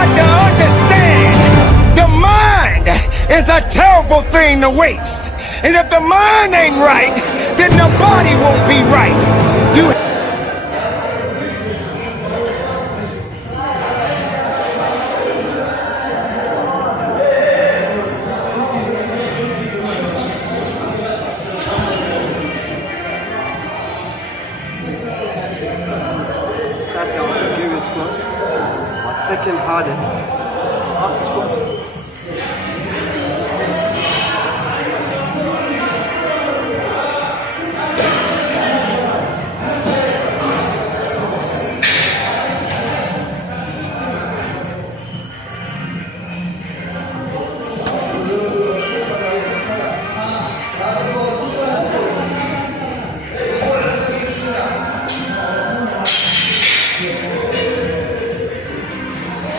got to understand, the mind is a terrible thing to waste. And if the mind ain't right, then the body won't be right. You That's now my previous squats. My second hardest after squats.